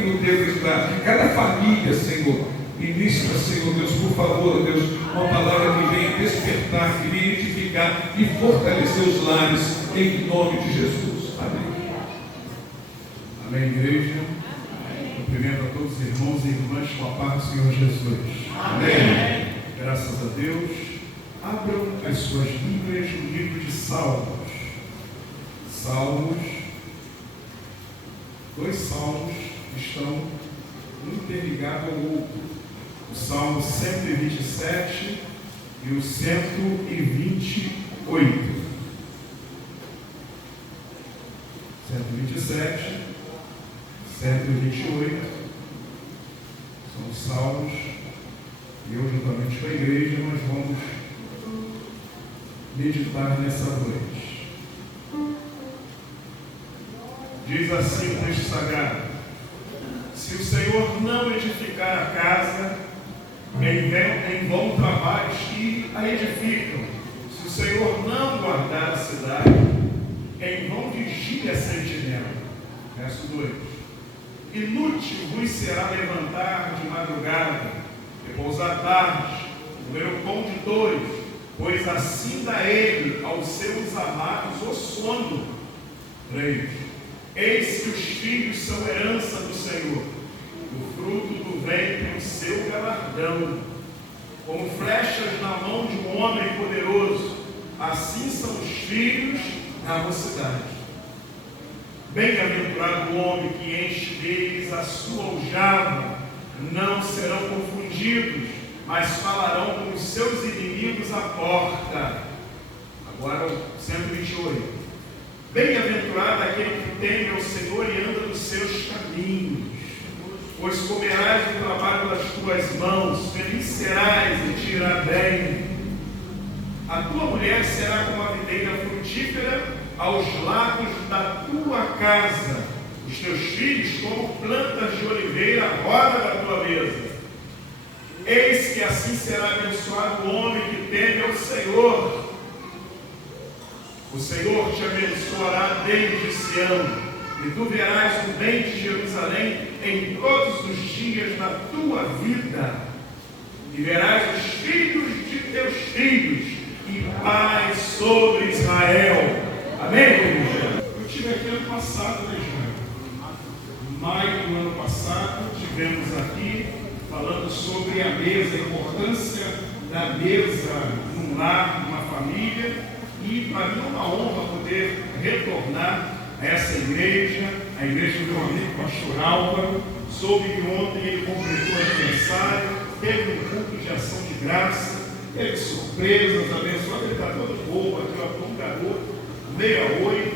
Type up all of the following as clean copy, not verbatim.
Deus, para cada família, Senhor. Ministra, Senhor Deus, por favor, Deus, uma palavra que venha despertar, que venha edificar e fortalecer os lares, em nome de Jesus. Amém. Amém, igreja. Cumprimento a todos os irmãos e irmãs com a paz do Senhor Jesus. Amém. Graças a Deus. Abram as suas Bíblias no livro de Salmos. Dois salmos estão interligados ao outro. O Salmo 127 e o 128. 127, 128 são os salmos e eu, juntamente com a igreja, nós vamos meditar nessa noite. Diz assim o texto sagrado: se o Senhor não edificar a casa, em vão trabalhos que a edificam. Se o Senhor não guardar a cidade, em vão vigia a sentinela. Verso 2: inútil vos será levantar de madrugada, repousar tarde, comer o pão de dores, pois assim dá ele aos seus amados o sono. 3: eis que os filhos são herança do Senhor, o fruto do ventre o seu galardão. Como flechas na mão de um homem poderoso, assim são os filhos da mocidade. Bem-aventurado o homem que enche deles a sua aljava, não serão confundidos, mas falarão com os seus inimigos à porta. Agora o 128. Bem-aventurado aquele que teme ao Senhor e anda nos seus caminhos, pois comerás o trabalho das tuas mãos, feliz serás e te irá bem. A tua mulher será como a videira frutífera aos lados da tua casa, os teus filhos como plantas de oliveira à roda da tua mesa. Eis que assim será abençoado o homem que teme ao Senhor. O Senhor te abençoará desde Sião, e tu verás o bem de Jerusalém em todos os dias da tua vida, e verás os filhos de teus filhos, e paz sobre Israel. Amém, igreja? Eu estive aqui ano passado, né, João? Em maio do ano passado, tivemos aqui falando sobre a mesa, a importância da mesa num lar, numa família. E para mim é uma honra poder retornar a essa igreja, a igreja do meu amigo pastor Álvaro. Soube que ontem ele completou aniversário, teve um culto de ação de graça, teve surpresas, abençoado. Ele está todo bobo aqui, ó, um garoto, 68,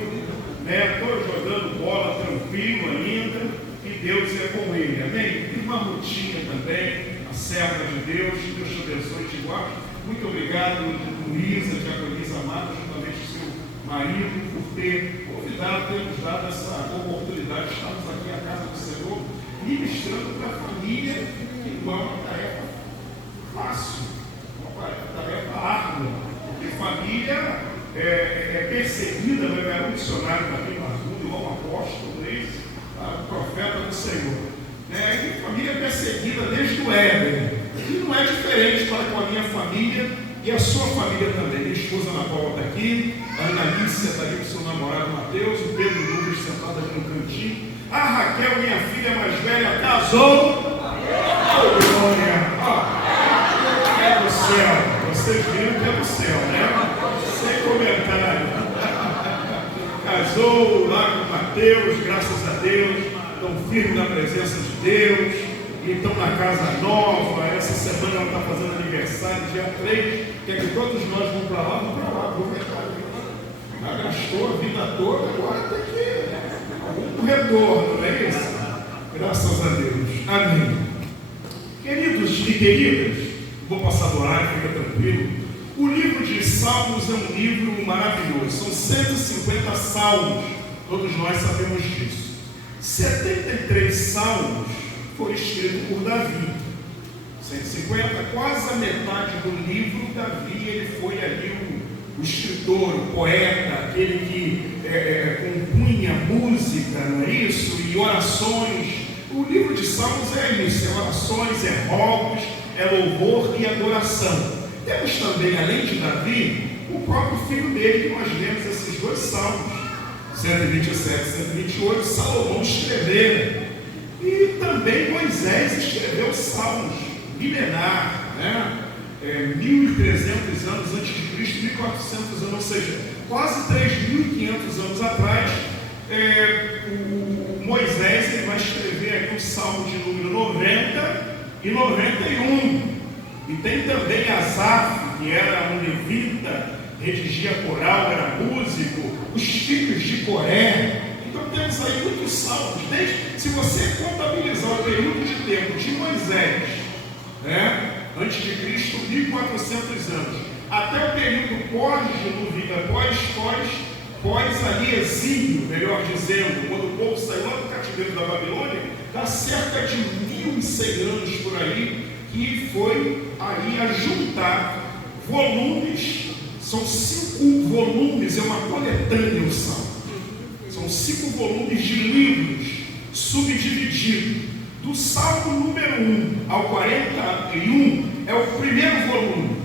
né? Todo jogando bola tranquilo ainda, e Deus é com ele, amém? E uma Rutinha também, a serva de Deus, Deus te abençoe e te guarde. Muito obrigado, Luísa, diaconisa amada, juntamente com seu marido, por ter convidado, ter nos dado essa oportunidade. Estamos aqui à casa do Senhor, ministrando para a família, que não é uma tarefa fácil, uma tarefa árdua, porque família é perseguida, vai ganhar um dicionário também, Marzudo, igual um apóstolo, o profeta do Senhor. E família é perseguida desde o Éden. E não é diferente para com a minha família e a sua família também. Minha esposa Ana Paula está aqui, a Ana Lícia está ali com seu namorado Mateus, o Pedro Lucas sentado ali no cantinho. A Raquel, minha filha mais velha, casou. Oh, glória! É do céu. Vocês viram que é do céu, né? Sem comentário. Casou lá com o Mateus, graças a Deus. Estão firmes na presença de Deus. E estão na casa nova. Essa semana ela está fazendo aniversário, dia 3. Quer que todos nós vamos para lá? Vamos para lá, aproveitar. Já gastou a vida toda, agora tem que um retorno, não é isso? Graças a Deus. Amém. Queridos e queridas, vou passar do horário, fica tranquilo. O livro de Salmos é um livro maravilhoso. São 150 salmos. Todos nós sabemos disso. 73 salmos foi escrito por Davi. 150, quase a metade do livro, Davi, ele foi ali o escritor, o poeta, aquele que compunha música, não é isso? E orações. O livro de Salmos é isso, é orações, é rogos, é louvor e adoração. Temos também, além de Davi, o próprio filho dele, que nós lemos esses dois salmos, 127 e 128, Salomão escreveu. E também Moisés escreveu salmos milenar, né? 1.300 anos antes de Cristo, 1.400 anos, ou seja, quase 3.500 anos atrás, o Moisés ele vai escrever aqui o salmo de número 90 e 91. E tem também Asaf, que era um levita, redigia coral, era músico, os filhos de Coré. Então temos aí muitos salmos. Se você contabilizar o período de tempo de Moisés, né, antes de Cristo, 1.400 anos, até o período pós-diluvio, pós ali exílio, melhor dizendo, quando o povo saiu lá do cativeiro da Babilônia, dá cerca de 1.100 anos por aí, que foi aí a juntar volumes. São 5 volumes, é uma coletânea o salmo. São 5 volumes de livros subdivididos. Do salmo número 1 ao 41 é o primeiro volume.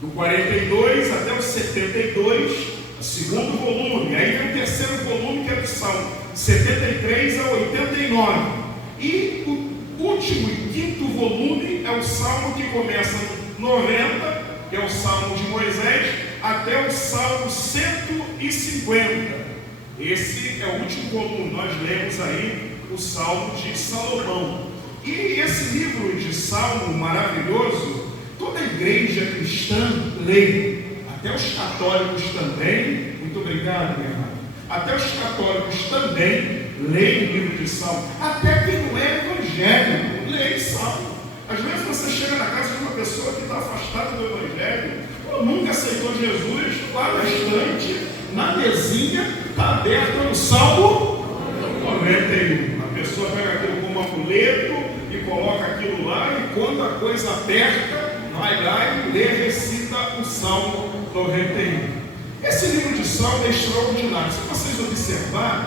Do 42 até o 72, o segundo volume. Aí vem o terceiro volume, que é do salmo 73 a 89. E o último e quinto volume é o salmo que começa no 90, que é o salmo de Moisés, até o salmo 150. Esse é o último volume. Nós lemos aí o salmo de Salomão. E esse livro de salmo maravilhoso, toda a igreja cristã lê, até os católicos também. Muito obrigado, minha irmã. Até os católicos também leem o livro de salmo. Até quem não é evangélico lê salmo. Às vezes você chega na casa de uma pessoa que está afastada do evangelho, ou nunca aceitou Jesus, lá na estante, na mesinha, está aberta no salmo 91. A pessoa pega aquilo como amuleto e coloca aquilo lá, e quando a coisa aperta, vai lá e lê, recita o salmo 91. Esse livro de salmo é extraordinário. Se vocês observarem,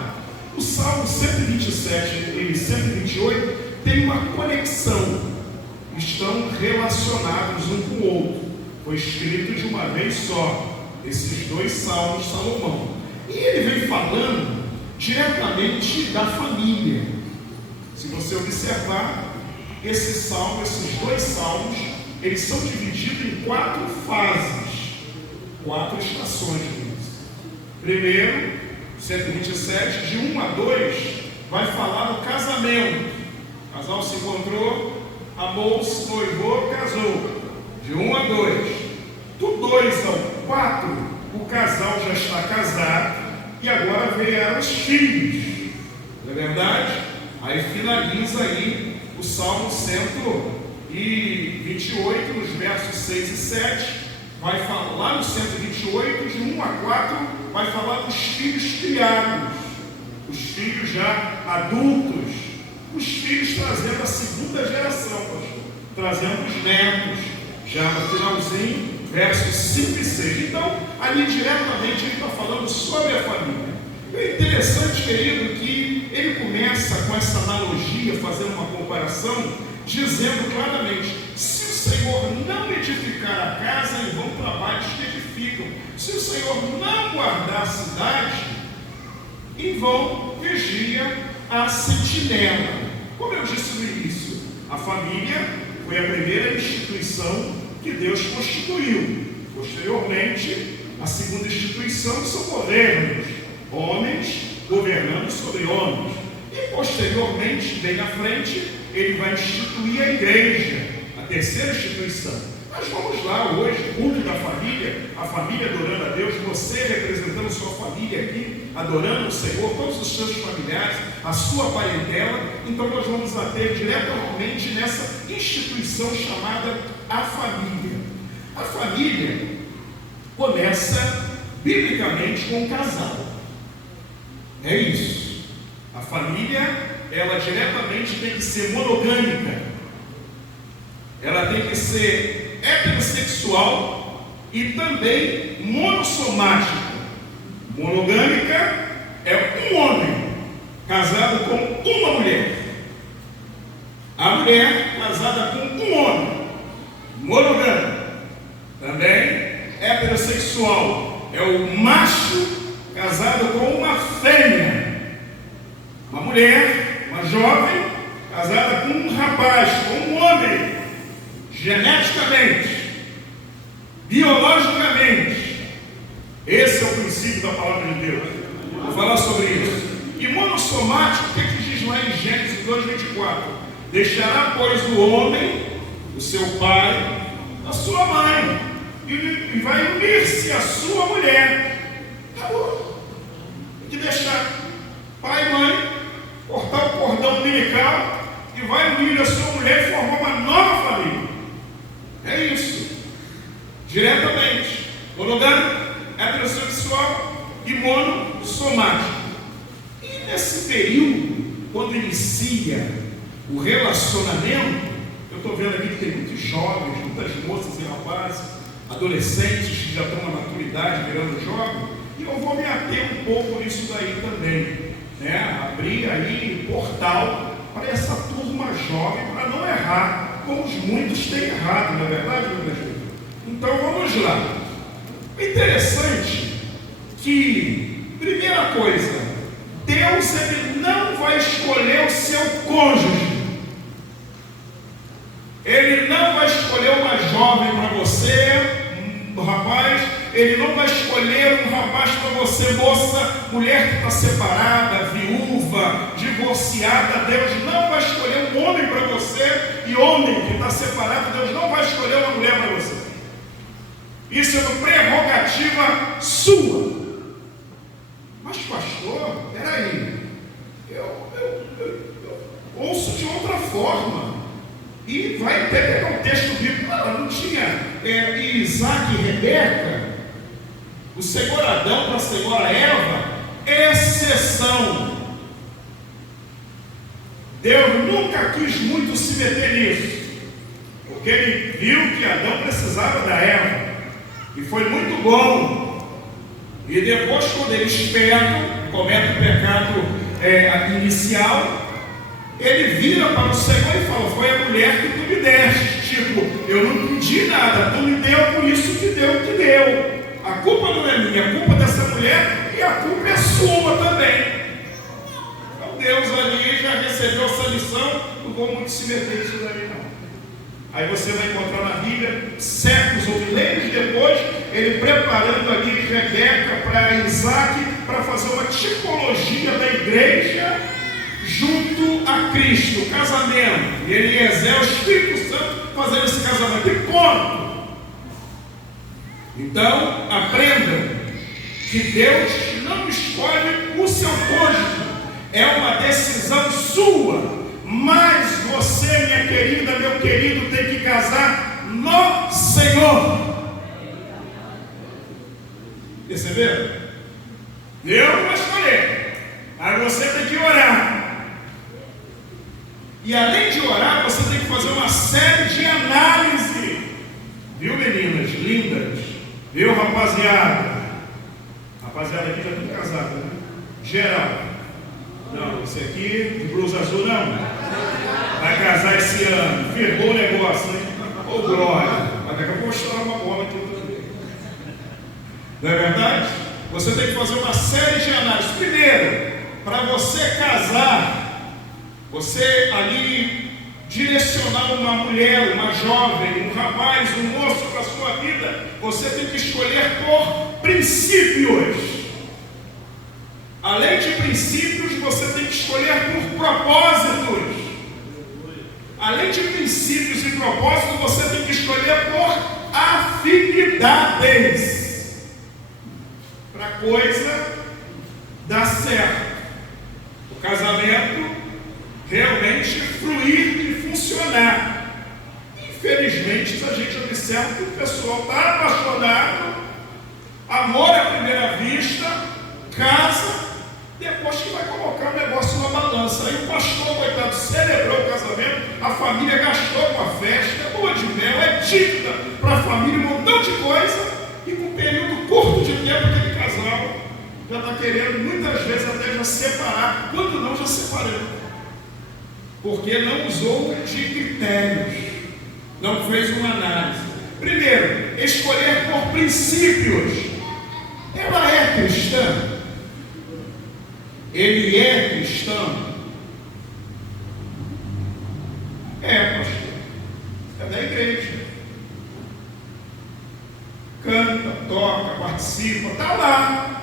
o salmo 127 e 128 tem uma conexão, estão relacionados um com o outro. Foi escrito de uma vez só, esses dois salmos de Salomão. E ele vem falando diretamente da família. Se você observar, esses dois salmos, eles são divididos em 4 fases, 4 estações. Primeiro, 127, de 1 a 2, vai falar do casamento. O casal se encontrou, amou-se, noivou, casou. De 1 a 2. Do 2 ao 4, o casal já está casado e agora vieram os filhos. Não é verdade? Aí finaliza aí o Salmo 128, nos versos 6 e 7. Vai falar lá no 128, de 1 a 4, vai falar dos filhos criados, os filhos já adultos, os filhos trazendo a segunda geração, pastor, trazendo os netos, já no finalzinho, versos 5 e 6. Então, ali diretamente ele está falando sobre a família. E é interessante, querido, que ele começa com essa analogia, fazendo uma comparação, dizendo claramente: se o Senhor não edificar a casa, em vão trabalhos que edificam. Se o Senhor não guardar a cidade, em vão vigia a sentinela. Como eu disse no início, a família foi a primeira instituição que Deus constituiu. Posteriormente, a segunda instituição são governos, homens governando sobre homens. E posteriormente, bem à frente, ele vai instituir a igreja, a terceira instituição. Nós vamos lá hoje, culto da família, a família adorando a Deus, você representando sua família aqui, adorando o Senhor, todos os seus familiares, a sua parentela. Então nós vamos bater diretamente nessa instituição chamada a família. A família começa biblicamente com o casal. É isso. A família, ela diretamente tem que ser monogâmica. Ela tem que ser heterossexual e também monossomática. Monogâmica é um homem casado com uma mulher. A mulher casada com um homem, monogâmico, também heterossexual, é o macho casado com uma fêmea. Uma mulher, uma jovem, casada com um rapaz, com um homem, geneticamente, biologicamente. Esse é o princípio da palavra de Deus. Vou falar sobre isso. E monossomático, o que diz lá em Gênesis 2:24? Deixará, pois, o homem, o seu pai, a sua mãe, e vai unir-se à sua mulher. Acabou. Tem que deixar pai e mãe, cortar o cordão umbilical e vai unir a sua mulher e formar uma nova família. É isso. Diretamente. Monogâmico, heterossexual e monossomático. E nesse período, quando inicia o relacionamento, eu estou vendo aqui que tem muitos jovens, muitas moças e rapazes, adolescentes que já estão na maturidade, virando jovens, e eu vou me ater um pouco nisso daí também, né? Abrir aí portal para essa turma jovem, para não errar, como muitos têm errado, não é verdade, meu Deus? Então vamos lá. O interessante que, primeira coisa, Deus ele não vai escolher o seu cônjuge. Ele não vai escolher uma jovem para você, um rapaz. Ele não vai escolher um rapaz para você, moça, mulher que está separada, viúva, divorciada. Deus não vai escolher um homem para você, e homem que está separado, Deus não vai escolher uma mulher para você. Isso é uma prerrogativa sua. Mas pastor, peraí, eu ouço de outra forma. E vai até pegar um texto bíblico. Não tinha Isaac e Rebeca, o Senhor Adão para a Senhora Eva, exceção. Deus nunca quis muito se meter nisso, porque ele viu que Adão precisava da Eva, e foi muito bom. E depois, quando eles pecam, cometem o pecado inicial, ele vira para o Senhor e fala: foi a mulher que tu me deste. Tipo, eu não pedi nada, tu me deu, por isso que deu o que deu. A culpa não é minha, a culpa dessa mulher, e a culpa é sua também. Então Deus ali já recebeu essa lição, não vou muito se meter nisso daí não. Aí você vai encontrar na Bíblia, séculos ou milênios depois, ele preparando ali Rebeca para Isaac, para fazer uma tipologia da igreja junto a Cristo, o casamento. E Eliezer, o Espírito Santo, fazendo esse casamento. E ponto. Então, aprendam que Deus não escolhe o seu cônjuge. É uma decisão sua. Mas você, minha querida, meu querido, tem que casar no Senhor. Perceberam? Eu não vou escolher. Mas você tem que orar. E além de orar, você tem que fazer uma série de análise. Viu, meninas lindas? Viu, rapaziada? Rapaziada aqui já tudo casado, né? Geral. Não, esse aqui de blusa azul não. Vai casar esse ano. Ferrou o negócio, hein? Ô glória. Mas daqui a pouco eu vou estourar uma bola aqui também. Não é verdade? Você tem que fazer uma série de análises. Primeiro, para você casar, você ali direcionar uma mulher, uma jovem, um rapaz, um moço para a sua vida, você tem que escolher por princípios. Além de princípios, você tem que escolher por propósitos. Além de princípios e propósitos, você tem que escolher por afinidades. Para a coisa dar certo. O casamento realmente fluir e funcionar. Infelizmente, a gente observa que o pessoal está apaixonado, amor à primeira vista, casa, depois que vai colocar o negócio na balança. Aí o pastor, coitado, celebrou o casamento, a família gastou com a festa, lua de mel, é dívida para a família, um montão de coisa, e com um período curto de tempo aquele casal já está querendo, muitas vezes até já separar, quando não já separando. porque não usou de critérios, não fez uma análise. Primeiro, escolher por princípios. Ela é cristã? Ele é cristão? É, pastor. É da igreja. Canta, toca, participa, está lá.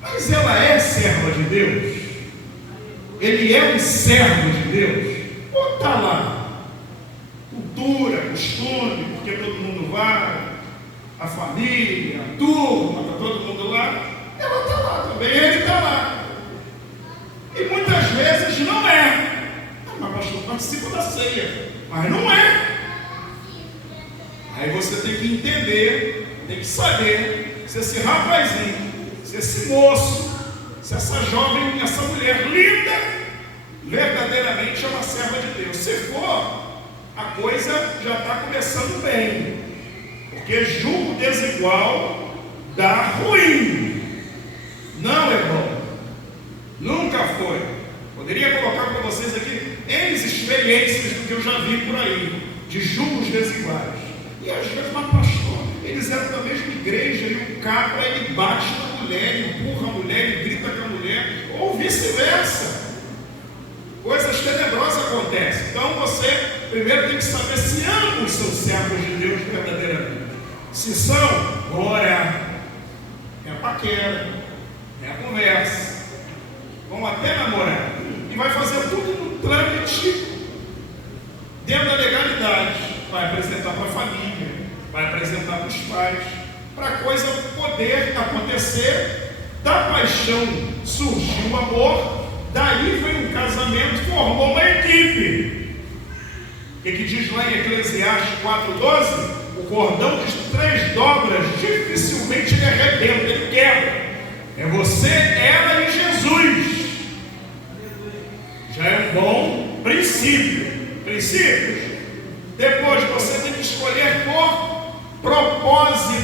Mas ela é serva de Deus? Ele é um servo de Deus? Ou está lá? Cultura, costume, porque todo mundo vai, a família, a turma, está todo mundo lá. Ela está lá também, ele está lá. E muitas vezes não é. Mas pastor, participa da ceia. Mas não é. Aí você tem que entender, tem que saber se esse rapazinho, se esse moço, se essa jovem, essa mulher linda, verdadeiramente é uma serva de Deus. Se for, a coisa já está começando bem. Porque julgo desigual dá ruim. Não é bom. Nunca foi. Poderia colocar para vocês aqui N experiências do que eu já vi por aí, de julgos desiguais. E às vezes, mas pastor, eles eram da mesma igreja e o cabra ele bate na mulher, empurra a mulher, ele grita com a mulher, ou vice-versa. Coisas tenebrosas acontecem. Então você primeiro tem que saber se ambos são servos de Deus verdadeiramente. Se são, glória, é a paquera, é a conversa, vão até namorar e vai fazer tudo no trâmite dentro da legalidade. Vai apresentar para a família, vai apresentar para os pais, para a coisa poder acontecer. Da paixão surgiu o amor, daí vem um casamento, formou uma equipe. O que diz lá em Eclesiastes 4,12? O cordão de 3 dobras dificilmente ele arrebenta, ele quebra. É você, ela e Jesus. Já é um bom princípio. Princípios. Depois você tem que escolher por propósitos.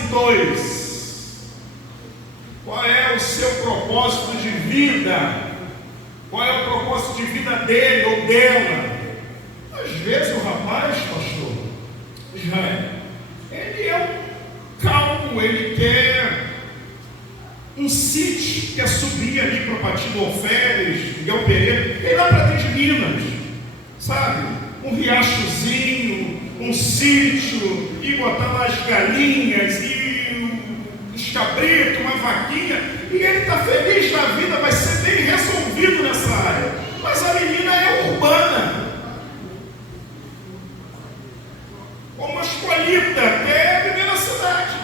Qual é o seu propósito de vida? Qual é o propósito de vida dele ou dela? Às vezes o rapaz, pastor, Israel, ele é um calmo, ele quer um sítio, quer subir ali para Patiba Alferes, Miguel Pereira, ele lá para dentro de Minas, sabe? Um riachozinho, um sítio, e botar lá as galinhas e os cabritos, uma vaquinha, e ele está feliz na vida, vai ser bem resolvido nessa área. Mas a menina é urbana, cosmopolita, quer viver na cidade.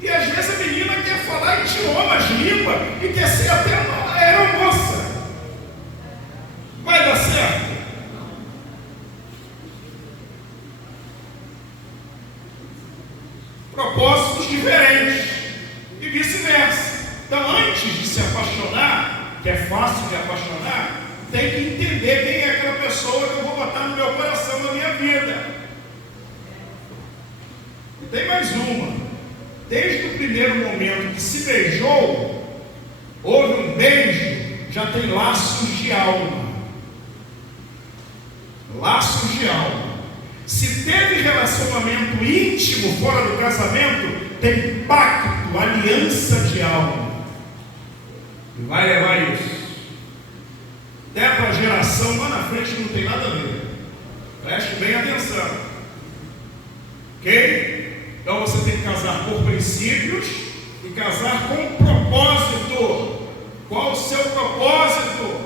E às vezes a menina quer falar idiomas, língua, e quer ser até uma aeromoça. Vai dar certo? Propósitos diferentes e vice-versa. Então, antes de se apaixonar, que é fácil de apaixonar, tem que entender quem é aquela pessoa que eu vou botar no meu coração, na minha vida. E tem mais uma. Desde o primeiro momento que se beijou, houve um beijo, já tem laços de alma. Laços de alma. Se teve relacionamento íntimo fora do casamento, tem pacto, aliança de alma. E vai levar isso. Até para a geração lá na frente não tem nada a ver. Preste bem atenção. Ok? Então você tem que casar por princípios e casar com propósito. Qual o seu propósito?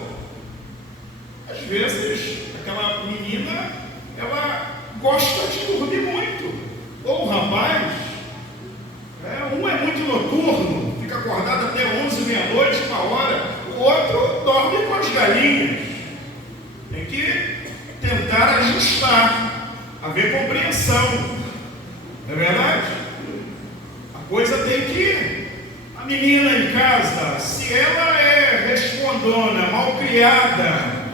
Às vezes, aquela menina, ela gosta de dormir muito. Ou o rapaz, um é muito noturno, fica acordado até 11, meia-noite, 1 hora. O outro dorme com as galinhas. Tem que tentar ajustar, haver compreensão. Não é verdade? A coisa tem que... A menina em casa, se ela é respondona, malcriada,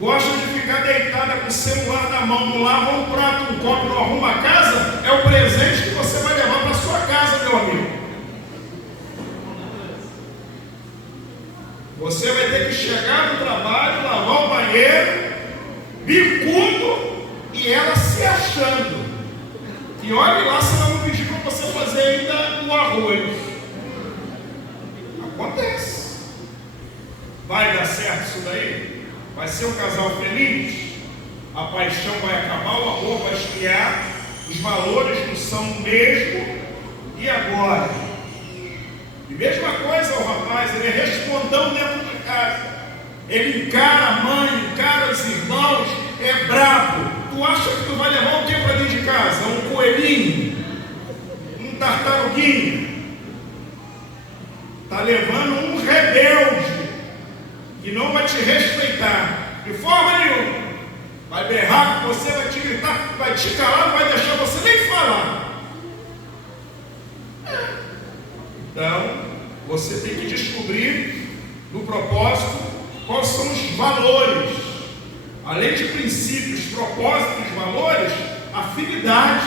gosta de ficar deitada com o celular na mão, não lava um prato, um copo, não arruma a casa, é o presente que você vai levar para sua casa, meu amigo. Você vai ter que chegar no trabalho, lavar o banheiro, bicudo e ela se achando. E olhe lá se ela não pedir para você fazer ainda o arroz. Acontece. Vai dar certo isso daí? Vai ser um casal feliz? A paixão vai acabar, o amor vai esfriar, os valores não são o mesmo. E agora? E mesma coisa o rapaz, ele é respondão dentro de casa. Ele encara a mãe, encara os irmãos, é brabo. Tu acha que tu vai levar o que para dentro de casa? Um coelhinho? Um tartaruguinho? Está levando um rebelde que não vai te respeitar de forma nenhuma. Vai berrar com você, vai te gritar, vai te calar, não vai deixar você nem falar. Então, você tem que descobrir no propósito quais são os valores. Além de princípios, propósitos, valores, afinidades.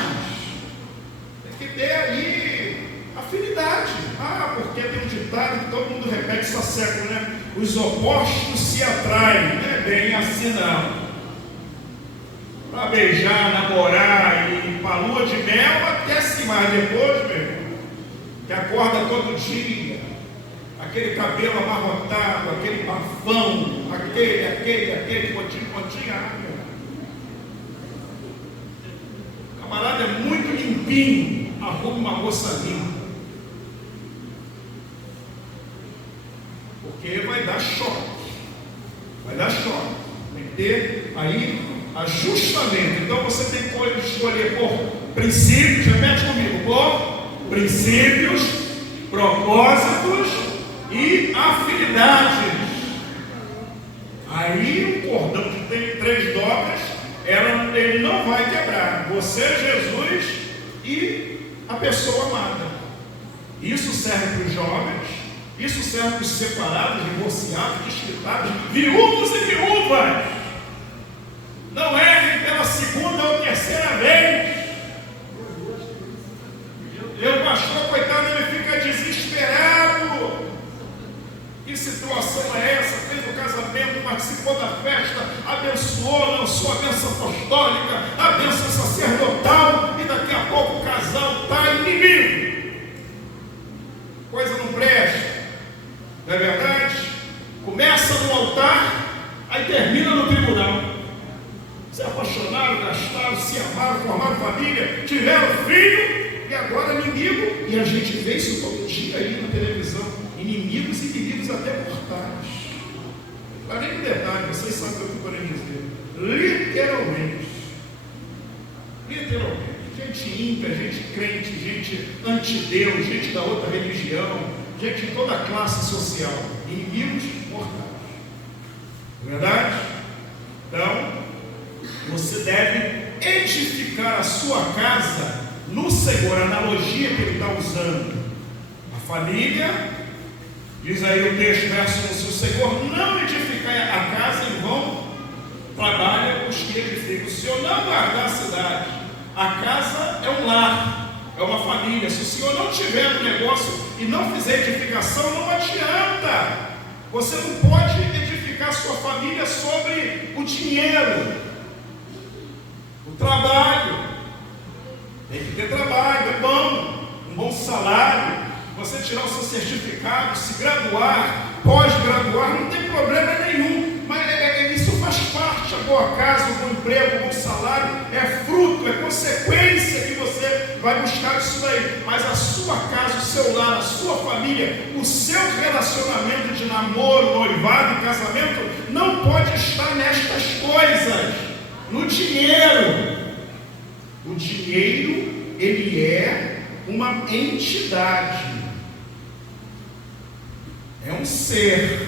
Tem que ter aí afinidade. Porque tem um ditado que todo mundo repete isso há século, né? Os opostos se atraem. Não é bem assim não. Para beijar, namorar e para lua de mel, aquece mais depois, meu irmão. Que acorda todo dia. Aquele cabelo amarrotado, aquele bafão, aquele pontinho, o camarada é muito limpinho, arruma uma moça limpa. Porque vai dar choque. Tem que ter aí ajustamento. Então você tem que escolher por princípios, repete comigo, por princípios, propósitos e afinidades. Aí o cordão que tem 3 dobras, ele não vai quebrar. Você, Jesus e a pessoa amada. Isso serve para os jovens, isso serve para os separados, divorciados, desquitados, viúvos e viúvas. Não errem pela segunda ou terceira vez. E o pastor, coitado, ele fica desesperado. Que situação é essa? Fez o casamento, participou da festa, abençoou, lançou a bênção apostólica, a bênção sacerdotal, e daqui a pouco o casal está inimigo. Coisa não presta. Não é verdade? Começa no altar, aí termina no tribunal. Se apaixonaram, gastaram, se amaram, formaram família, tiveram filho, e agora inimigo. E a gente vê isso todo dia aí na televisão. Inimigos até mortais. Não nem um detalhe, vocês sabem o que eu estou querendo dizer. Literalmente. Gente ímpia, gente crente, gente antideus, gente da outra religião, gente de toda a classe social. Inimigos mortais. Verdade? Então, você deve edificar a sua casa no Senhor. A analogia que ele está usando. A família, diz aí o texto, verso 1, se o Senhor não edificar a casa, em vão trabalha os que edificam. Se o Senhor não guardar a cidade, a casa é um lar, é uma família. Se o Senhor não tiver um negócio e não fizer edificação, não adianta. Você não pode edificar sua família sobre o dinheiro, o trabalho. Tem que ter trabalho, é bom, um bom salário. Você tirar o seu certificado, se graduar, pós-graduar, não tem problema nenhum. Mas isso faz parte. A boa casa, o bom emprego, o bom salário é fruto, é consequência que você vai buscar isso daí. Mas a sua casa, o seu lar, a sua família, o seu relacionamento de namoro, noivado e casamento não pode estar nestas coisas, no dinheiro. O dinheiro, ele é uma entidade. É um ser.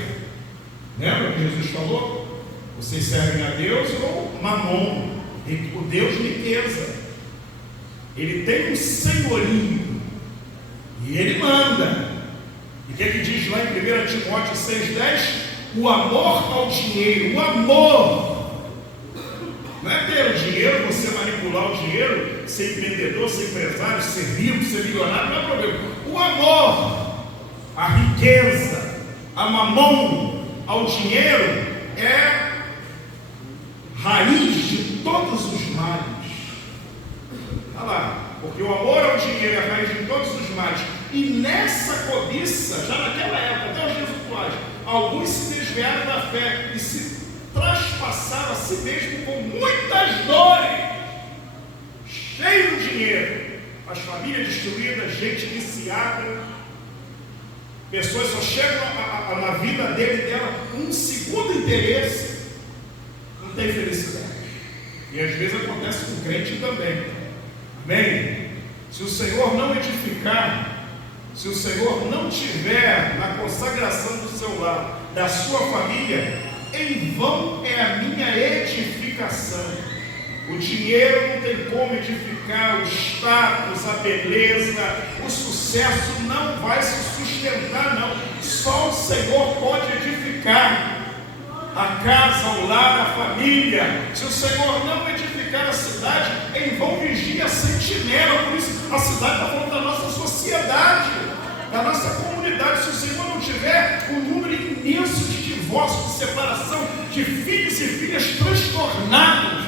Lembra que Jesus falou? Vocês servem a Deus ou Mamon, o Deus de riqueza. Ele tem um senhorio e ele manda. E o que ele diz lá em 1 Timóteo 6,10? O amor ao dinheiro. O amor. Não é ter o dinheiro, você manipular o dinheiro, ser empreendedor, ser empresário, ser rico, ser milionário, não é problema. O amor, a riqueza, a mamão ao dinheiro é raiz de todos os males. Olha lá, porque o amor ao dinheiro é a raiz de todos os males. E nessa cobiça, já naquela época, até os dias atuais, alguns se desviaram da fé e se traspassaram a si mesmo com muitas dores, cheio de dinheiro, as famílias destruídas, gente viciada, pessoas só chegam na vida dele e dela um segundo interesse, não tem felicidade. E às vezes acontece com o crente também. Amém? Se o Senhor não edificar, se o Senhor não tiver na consagração do seu lar, da sua família, em vão é a minha edificação. O dinheiro não tem como edificar, o status, a beleza, o sucesso não vai se sustentar, não. Só o Senhor pode edificar a casa, o lar, a família. Se o Senhor não edificar a cidade, em vão vigia a sentinela. Por isso a cidade está falando da nossa sociedade, da nossa comunidade. Se o Senhor não tiver um número imenso de divórcio, de separação, de filhos e filhas transtornados,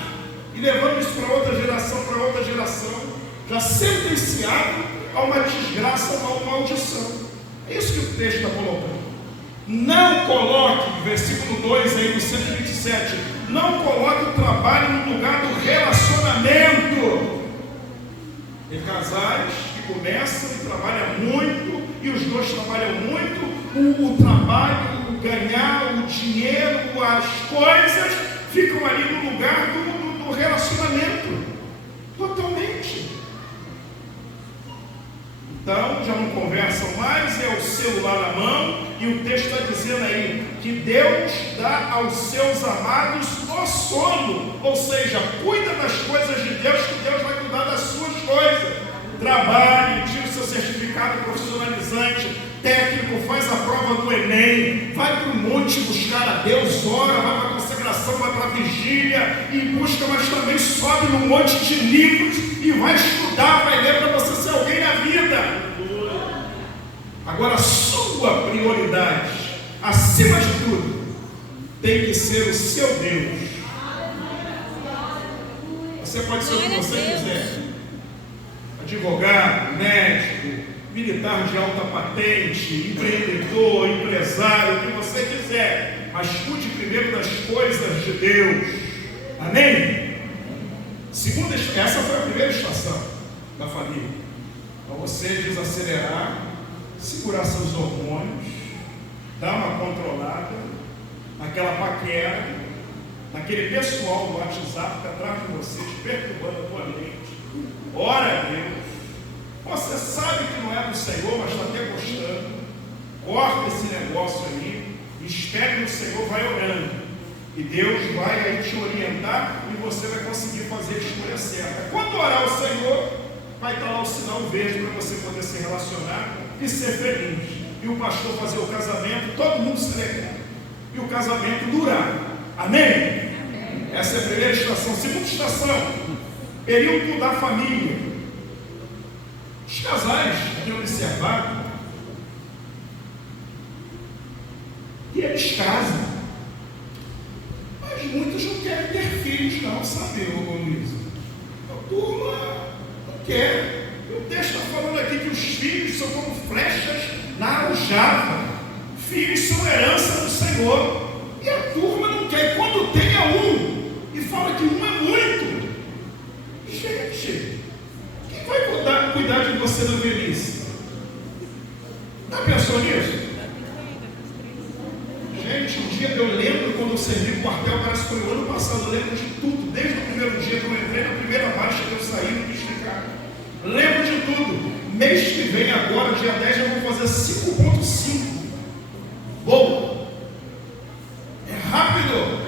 e levando isso para outra geração, já sentenciado a uma desgraça, a uma maldição. É isso que o texto está colocando. Não coloque, versículo 2 aí no 127, não coloque o trabalho no lugar do relacionamento. Tem casais que começam e trabalham muito, e os dois trabalham muito, o trabalho, o ganhar, o dinheiro, as coisas ficam ali no lugar do relacionamento, totalmente. Então já não conversam mais, é o celular na mão, e o texto está dizendo aí que Deus dá aos seus amados o sono, ou seja, cuida das coisas de Deus, que Deus vai cuidar das suas coisas. Trabalhe, tire o seu certificado profissionalizante, técnico, faz a prova do Enem, vai para o monte buscar a Deus, ora, vai para a consagração, vai para a vigília e busca, mas também sobe num monte de livros e vai estudar, vai ler para você ser alguém na vida. Agora, a sua prioridade, acima de tudo, tem que ser o seu Deus. Você pode ser o que você quiser. Advogado, médico, militar de alta patente, empreendedor, empresário, o que você quiser, mas cuide primeiro das coisas de Deus. Amém? Segunda, essa foi a primeira estação da família. Para você desacelerar, segurar seus hormônios, dar uma controlada naquela paquera, naquele pessoal do WhatsApp que está atrás de você, te perturbando a tua mente. Ora a Deus. Você sabe que não é do Senhor, mas está até gostando. Corta esse negócio aí, espere no Senhor, vai orando. E Deus vai aí te orientar e você vai conseguir fazer a escolha certa. Quando orar ao Senhor, vai estar lá o sinal verde para você poder se relacionar e ser feliz. E o pastor fazer o casamento, todo mundo se alegrar. E o casamento durar. Amém? Amém? Essa é a primeira estação. Segunda estação, período da família. Os casais têm observado que eles casam, mas muitos não querem ter filhos, não, sabe, Luiz? A turma não quer. O texto está falando aqui que os filhos são como flechas na aljava. Filhos são herança do Senhor. E a turma não quer. Quando tem um e fala que um é muito, gente, quem vai cuidar de você na velhice? Já pensou nisso? Gente, um dia eu lembro quando eu servi o quartel, parece que foi o ano passado, eu lembro de tudo, desde o primeiro dia que eu entrei na primeira marcha que eu saí no districado. Lembro de tudo. Mês que vem agora, dia 10, eu vou fazer 5.5. Boa. É rápido.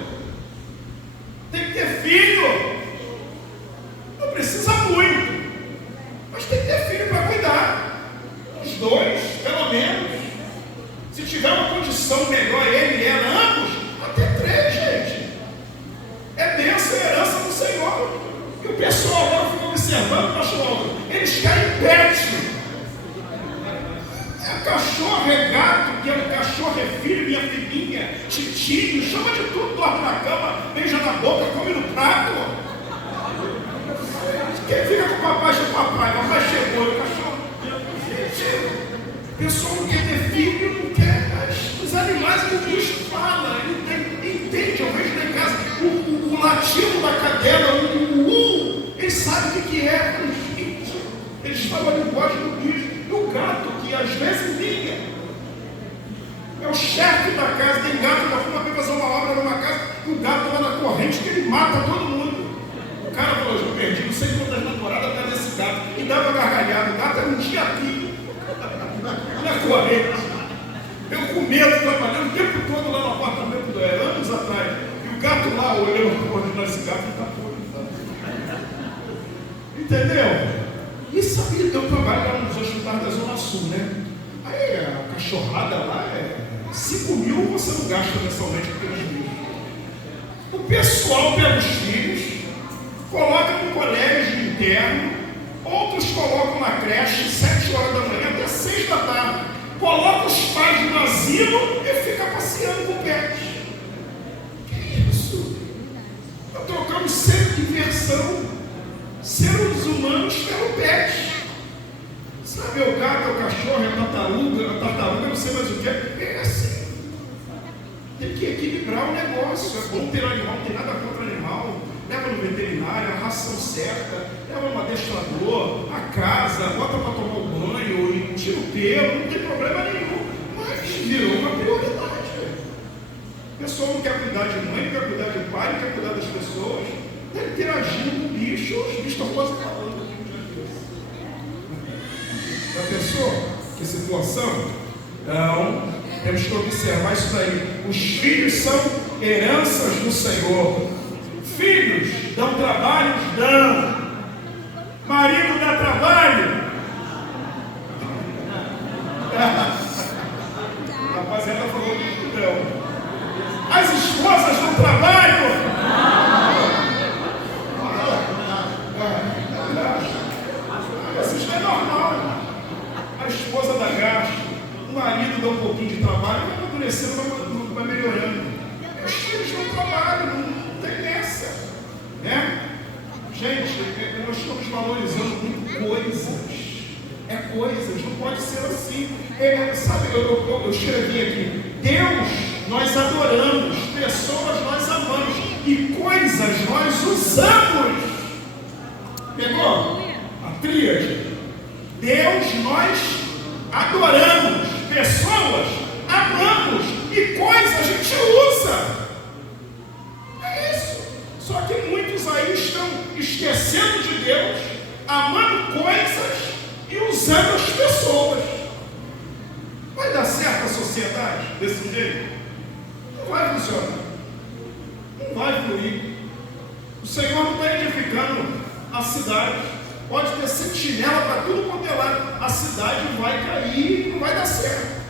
Tem que ter filho. Não precisa muito, mas tem que ter filho para cuidar. Os dois, pelo menos. Se tiver uma condição melhor, ele e ela, ambos, até 3, gente. É bênção e herança do Senhor. E o pessoal agora fica observando, pastor, eles caem pet. É cachorro, é gato, aquele cachorro é filho, minha filhinha, titinho, chama de tudo, dorme na cama, beija na boca, come no prato. Quem fica com o papai chegou, o cachorro. Gente, a pessoa não quer ter filho, não quer, mas os animais, o bicho fala, ele entende, eu vejo lá em casa, o latido da cadela, ele sabe o que é, eles falam a linguagem do bicho. E o gato, que às vezes liga, é o chefe da casa, tem gato, já foi uma vez fazer uma obra numa casa, e o gato lá na corrente, que ele mata todo mundo. O cara falou, eu perdi, não sei quantas namoradas por causa desse gato, e dava gargalhada, o gato era um diabinho, na corrente. Eu com medo, trabalhando o tempo todo lá no apartamento, anos atrás, e o gato lá olhando por onde esse gato está todo. Entendeu? E sabia que eu trabalho lá nos hospitais da Zona Sul, né? Aí a cachorrada lá é 5 mil você não gasta mensalmente com aqueles bichos. O pessoal pega os filhos, coloca no colégio interno, outros colocam na creche 7 horas da manhã até 6 da tarde. Coloca os pais no asilo e fica passeando com pets. Que isso? Nós trocamos sempre diversão. Seres humanos pelo pet. Sabe, o gato, o cachorro, a tartaruga, não sei mais o que. É assim. Tem que equilibrar o negócio. É bom ter animal, não tem nada contra animal. Leva no veterinário, a ração certa, leva no adestrador, a casa, bota para tomar o banho, e tira o pelo, não tem problema nenhum. Mas virou uma prioridade. A pessoa não quer cuidar de mãe, não quer cuidar de pai, não quer cuidar das pessoas. Está interagindo com bichos, os bichos estão quase falando aqui no dia de hoje. Já pensou? Que situação? Então, temos que observar isso daí. Os filhos são heranças do Senhor. Filhos dão trabalho? Dão. Marido dá trabalho? A rapaziada falou que não. As esposas dão trabalho? Isso é normal. A esposa dá gasto, o marido dá um pouquinho de trabalho, vai amadurecendo, vai melhorando. Os filhos dão trabalho, não tem nessa. Né? Gente, nós estamos valorizando muito coisas. É coisas, não pode ser assim. Sabe, eu escrevi aqui: Deus nós adoramos, pessoas nós amamos e coisas nós usamos. Pegou? A tríade. Deus nós adoramos, pessoas amamos e coisas a gente usa. É isso. Só que muitos aí estão esquecendo de Deus, amando coisas e usando as pessoas. Vai dar certo a sociedade desse jeito? Não vai funcionar. Não vai fluir. O Senhor não está edificando a cidade. Pode ter sentinela para tudo quanto é lado. A cidade vai cair e não vai dar certo.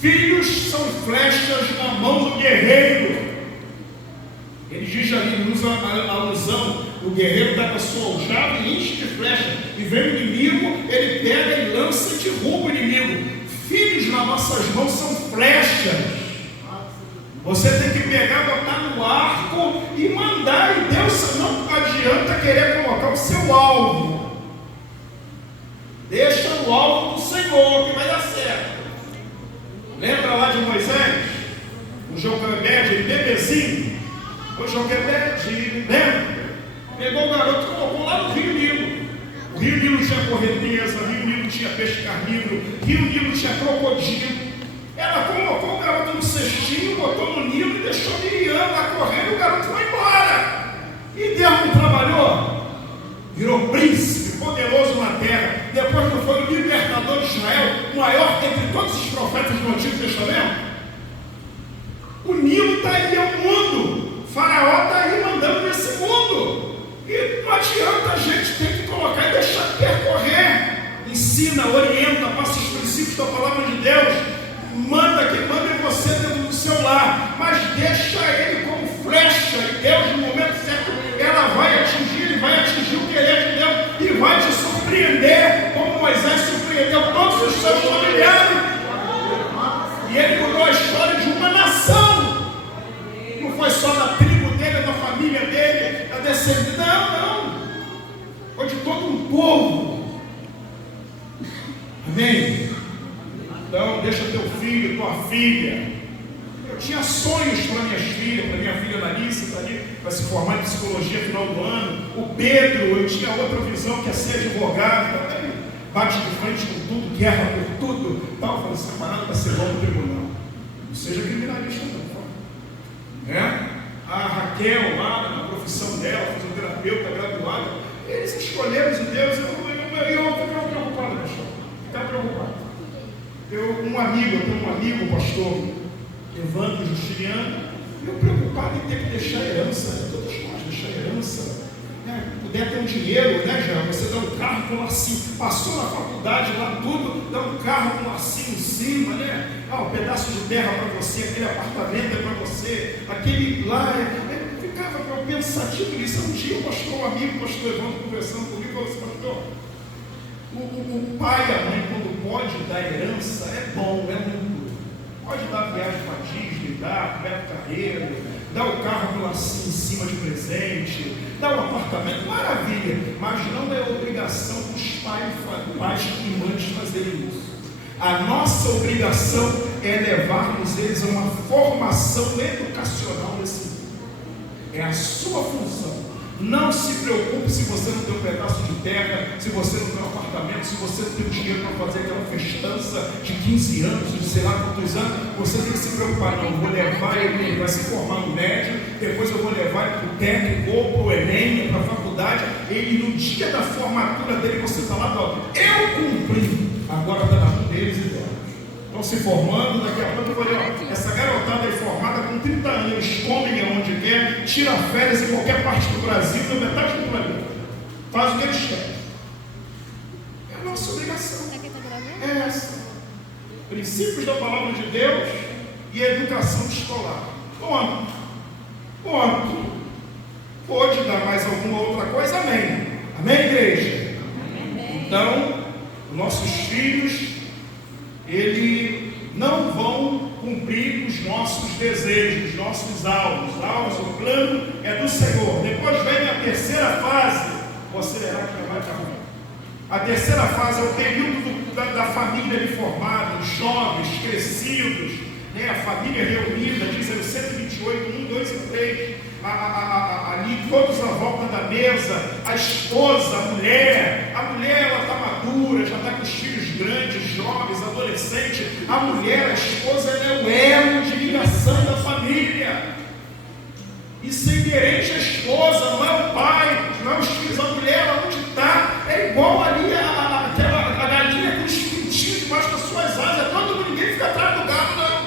Filhos são flechas na mão do guerreiro. Ele diz ali, usa a alusão, o guerreiro dá a sua aljava e enche de flecha. E vem o inimigo, ele pega e lança e derruba o inimigo. Filhos nas nossas mãos são flechas. Você tem que pegar, botar no arco e mandar, e Deus não adianta querer colocar o seu alvo. Deixa o alvo do Senhor, que vai dar certo. Lembra lá de Moisés? O Joquebede, ele bebezinho. O Joquebede, lembra? Pegou o garoto e colocou lá no Rio Nilo. O Rio Nilo tinha correnteza, o Rio Nilo tinha peixe carnívoro, o Rio Nilo tinha crocodilo. Ela colocou o garoto no cestinho, botou no Nilo e deixou Miriam lá correndo, o garoto foi embora. E Deus não trabalhou? Virou príncipe, poderoso na terra. Depois não foi o libertador de Israel, o maior entre todos os profetas do Antigo Testamento? O Nilo está aí, é o mundo. O faraó está aí mandando nesse mundo. E não adianta, a gente tem que colocar e deixar percorrer. Ensina, orienta, passa os princípios da palavra de Deus. Manda que manda em você dentro do seu lar, mas deixa ele como flecha, e Deus no momento certo, ela vai atingir, ele vai atingir o querer de Deus, e vai te surpreender, como Moisés surpreendeu todos os seus familiares, e de todo um povo. Amém? Então, deixa teu filho, tua filha. Eu tinha sonhos para minhas filhas, para minha filha Larissa, está ali, para se formar em psicologia no final do ano. O Pedro, eu tinha outra visão, que ia ser advogado, também bate de frente com tudo, guerra por tudo. Tal, eu falei, esse camarada vai ser bom no tribunal. Não seja criminalista, não. A Raquel, lá na profissão dela, fisioterapeuta, graduada, eles escolheram de Deus. Eu ficava preocupado, pastor. Ficava preocupado. Eu tenho um amigo, pastor Evandro Justiniano, eu preocupado em ter que deixar herança. Todos nós deixar herança. Puder ter um dinheiro, né, Jean? Você dá um carro com lacinho, passou na faculdade lá tudo, dá um carro com lacinho em cima, né? Um pedaço de terra para você, aquele apartamento é para você, aquele lá, ficava pensativo nisso. Um dia um amigo, o pastor Evandro, conversando comigo, falou assim, pastor, o pai e a mãe, quando pode dar herança, é bom, é muito. Pode dar viagem para Disney, dá Beto Carreiro, dá o carro com lacinho em cima de presente, dá um apartamento, maravilha, mas não é obrigação dos pais e mães fazerem isso. A nossa obrigação é levarmos eles a uma formação educacional nesse mundo. É a sua função. Não se preocupe se você não tem um pedaço de terra, se você não tem um apartamento, se você não tem dinheiro para fazer aquela festança de 15 anos, de sei lá quantos anos. Você tem que se preocupar, não, vou levar ele vai se formar no médio, depois eu vou levar ele para o técnico ou para o Enem, para a faculdade. Ele, no dia da formatura dele, você está lá, eu cumpri, agora está na mão deles e delas. Estão se formando, daqui a pouco eu falei, essa garotada aí formada com 30 anos, comem aonde quer, tira férias em qualquer parte do Brasil, na metade do planeta. Faz o que eles querem. É a nossa obrigação. É essa. Princípios da palavra de Deus e a educação escolar. Ponto. Pode dar mais alguma outra coisa? Amém. Amém, igreja? Amém. Então, nossos filhos, eles não vão cumprir os nossos desejos, os nossos alvos. O plano é do Senhor. Depois vem a terceira fase. Vou acelerar que vai para a terceira fase é o período da família ali formada, os jovens, crescidos, né? A família reunida, diz aí 128, 1, 2 e 3. Ali todos à volta da mesa, a esposa, a mulher ela está madura, já está com os filhos grandes, jovens, adolescentes. A mulher, a esposa, ela é o elo de ligação da família. Isso é inerente à esposa, não é o pai, não é os filhos. A mulher, onde está, é igual ali a galinha com os pintinhos debaixo das suas asas. Todo mundo, ninguém fica atrás do gado, não.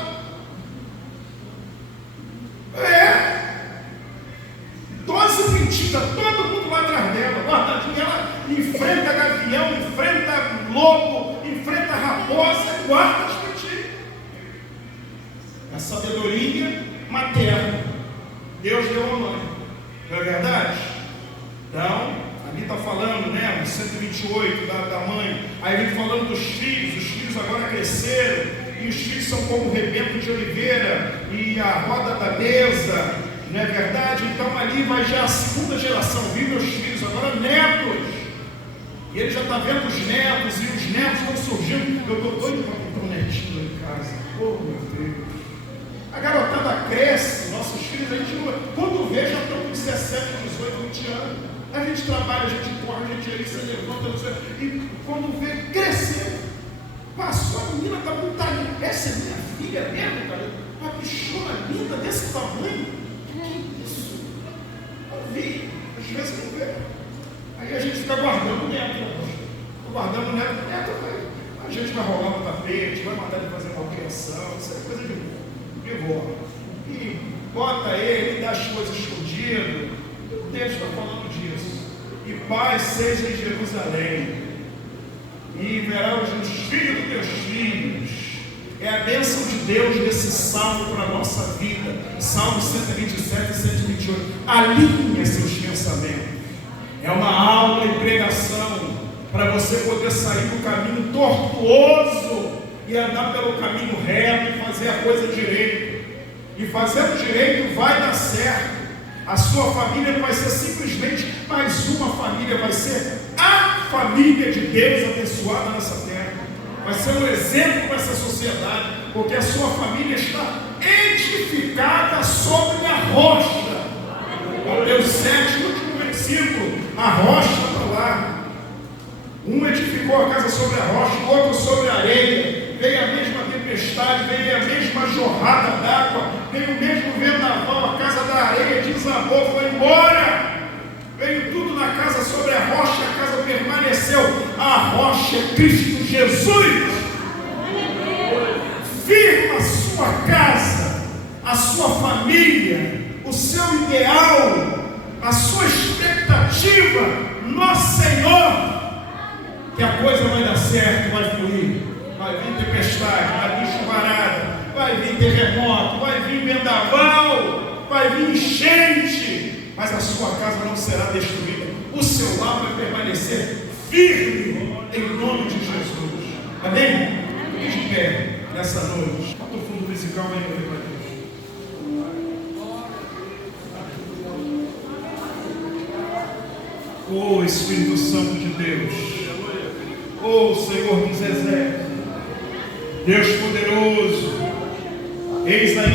12 pintinhas, todo mundo lá atrás dela, guardadinha. Ela enfrenta gavião, enfrenta lobo, enfrenta raposa, guarda os pintinhos. A sabedoria materna. Deus deu a mãe, não é verdade? Então, ali está falando, né, no 128 da mãe, aí vem falando dos filhos. Os filhos agora cresceram, e os filhos são como o rebento de oliveira, e a roda da mesa, não é verdade? Então ali vai já a segunda geração, vi meus filhos, agora netos, e ele já está vendo os netos, e os netos estão surgindo. Eu estou doido para comprar um netinho lá em casa, oh meu Deus. A garotada cresce, nossos filhos, a gente quando vê, já estão com 17, 18, 20 anos. A gente trabalha, a gente corre, a gente aí se levanta, e quando vê, cresceu. Passou, a menina está muito linda. Essa é minha filha mesmo, cara? Uma bichona linda desse tamanho. Que isso? Não vi, às vezes não vê. Aí a gente fica guardando o neto. Guardando o neto, a gente vai rolar no tapete, vai mandar ele fazer uma criação, isso é coisa de boa. E bota ele, dá as coisas escondidas. O texto está falando disso. E paz seja em Jerusalém, e verás os filhos dos teus filhos. É a bênção de Deus nesse salmo para a nossa vida. Salmo 127 e 128. Alinha seus pensamentos. É uma aula e pregação para você poder sair do caminho tortuoso e andar pelo caminho reto e fazer a coisa direito. E fazendo direito vai dar certo. A sua família não vai ser simplesmente mais uma família família vai ser a família de Deus abençoada nessa terra. Vai ser um exemplo para essa sociedade, porque a sua família está edificada sobre a rocha. Mateus 7, último versículo, a rocha está lá. Um edificou a casa sobre a rocha, o outro sobre a areia. Veio a mesma tempestade, veio a mesma jorrada d'água, veio o mesmo vendaval, a casa da areia desabou, foi embora. Veio tudo na casa sobre a rocha, a casa permaneceu. A rocha é Cristo Jesus. Firma a sua casa, a sua família, o seu ideal, a sua expectativa no Senhor, que a coisa vai dar certo, vai fluir. Vai vir tempestade, vai vir chuvarada, vai vir terremoto, vai vir vendaval, vai vir enchente, mas a sua casa não será destruída. O seu lar vai permanecer firme em nome de Jesus. Amém? Fique de pé nessa noite. Bota o fundo musical aí, meu Deus. Oh Espírito Santo de Deus, oh Senhor dos Exércitos, Deus poderoso, eis aí,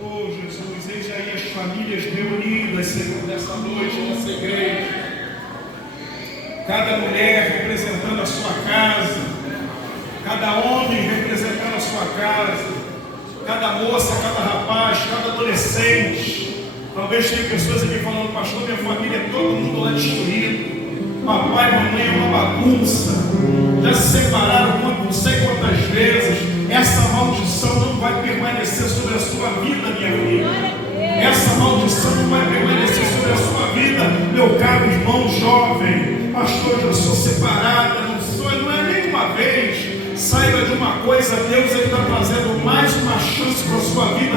oh Jesus, eis aí as famílias reunidas, Senhor, nessa noite, nessa igreja, cada mulher representando a sua casa, cada homem representando a sua casa, cada moça, cada rapaz, cada adolescente. Talvez tenha pessoas aqui falando: pastor, minha família é todo mundo lá destruído. Papai e mamãe é uma bagunça. Já se separaram não sei quantas vezes. Essa maldição não vai permanecer sobre a sua vida, minha filha. Essa maldição não vai permanecer sobre a sua vida, meu caro irmão jovem. Pastor, eu sou separada, não é nenhuma vez. Saiba de uma coisa, Deus está trazendo mais uma chance para a sua vida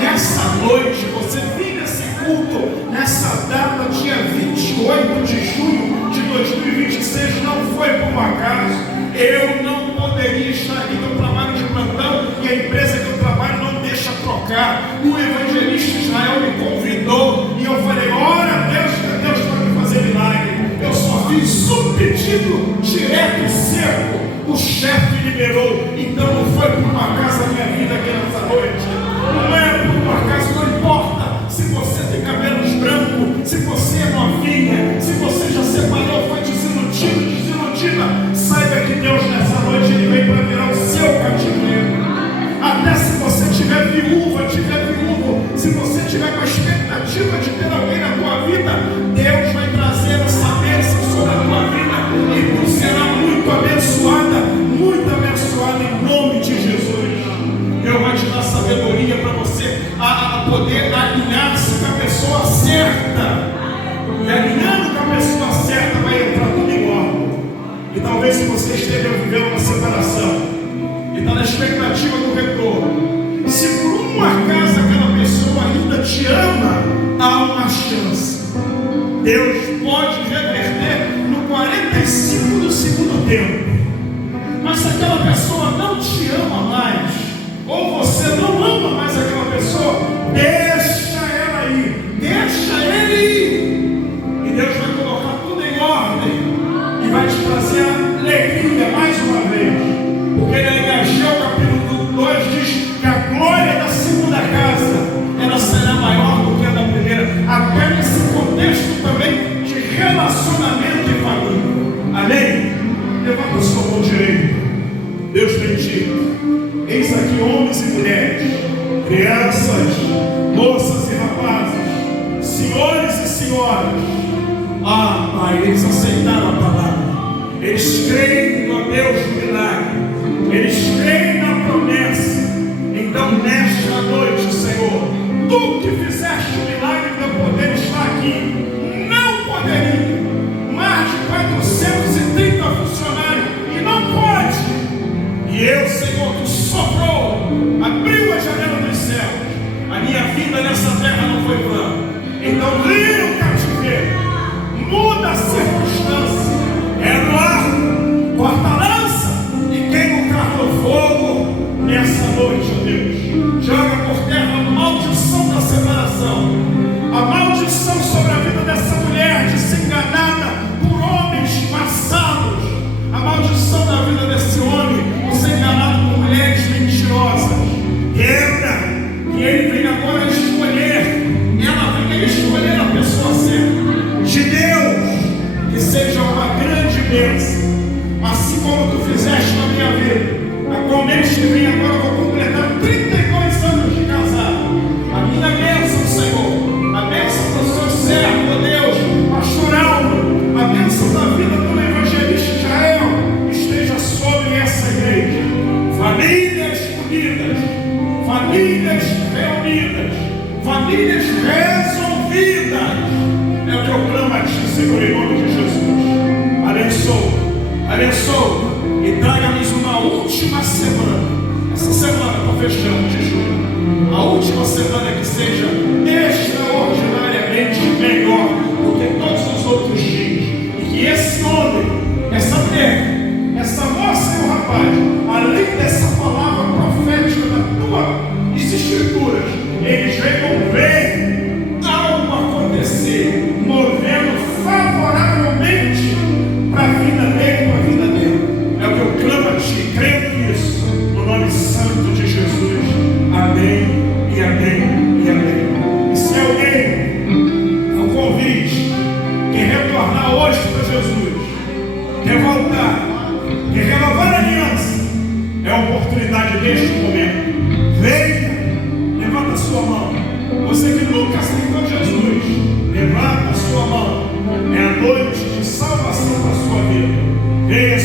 nessa noite. Você vive esse culto nessa data, dia 28 de junho de 2026, não foi por um acaso. Eu não poderia estar aqui, eu trabalho de plantão e a empresa que eu trabalho não deixa trocar. O evangelista Israel me convidou e eu falei: ora Deus, que Deus pode fazer milagre. Eu só fiz um pedido direto e seco. O chefe liberou. Então não foi por uma acaso a minha vida aqui nessa noite. Não é por uma acaso, não importa se você tem cabelos brancos, se você é novinha, se você já separou, foi desiludido, desiludida. Saiba que Deus nessa noite Ele vem para virar o seu cativeiro. Até se você tiver viúvo, se você tiver com a expectativa de ter alguém na tua vida, Deus vai trazer essa bênção sobre a tua vida e tu será muito abençoada em nome de Jesus. Deus vai te dar sabedoria para você a poder alinhar-se com a pessoa certa. E alinhando com a pessoa certa vai entrar tudo em ordem. E talvez se você esteja vivendo uma separação e está na expectativa do retorno, se por um acaso aquela pessoa ainda te ama, há uma chance. Deus pode reverter no 45 do segundo tempo. Mas se aquela pessoa não te ama mais, ou você não ama mais aquela pessoa, deixa ela ir, deixa ele ir. E Deus vai colocar tudo em ordem e vai te trazer alegria mais uma vez. Porque em Ageu capítulo 2 diz que a glória da segunda casa ela será maior do que a da primeira. Até nesse contexto também de relacionamento e família. Amém? Levanta a sua mão direita. Deus bendito. Eis aqui homens e mulheres, crianças, moças e rapazes, senhores e senhoras. Ah, Pai, eles aceitaram a palavra. Eles creem no Deus do milagre. Eles creem na promessa. Então, nesta noite, Senhor, tu que fizeste o milagre para poder estar aqui, não poderia. Mais de 430 funcionários e não pode. E eu, Senhor, tu soprou, abriu a janela dos céus. A minha vida nessa terra não foi vã. Então, livra o cativeiro, muda a circunstância, é no ar, corta a lança e queima o carro no fogo nessa noite, ó Deus. Joga por terra a maldição da separação, a maldição sobre a vida dessa mulher. famílias resolvidas. É o que eu clamo a Ti, Senhor, em nome de Jesus. Abençoa e traga-nos uma última semana. Essa semana estou fechando de julho. A última semana que seja extraordinariamente melhor do que todos os outros dias. E que esse homem, essa mulher, essa moça e o rapaz, além dessa palavra profética da Tua Escrituras, eles venham ver algo acontecer, movendo favoravelmente para a vida dele e para a vida dela. É o que eu clamo a Ti, crendo nisso, no nome santo de Jesus. Amém e amém e amém. E se alguém, é um convite, quer retornar hoje para Jesus, quer voltar, quer renovar a aliança, é a oportunidade deste momento. Venha, levanta a sua mão. Você que nunca aceitou Jesus, levanta a sua mão. É a noite de salvação para a sua vida. Venha,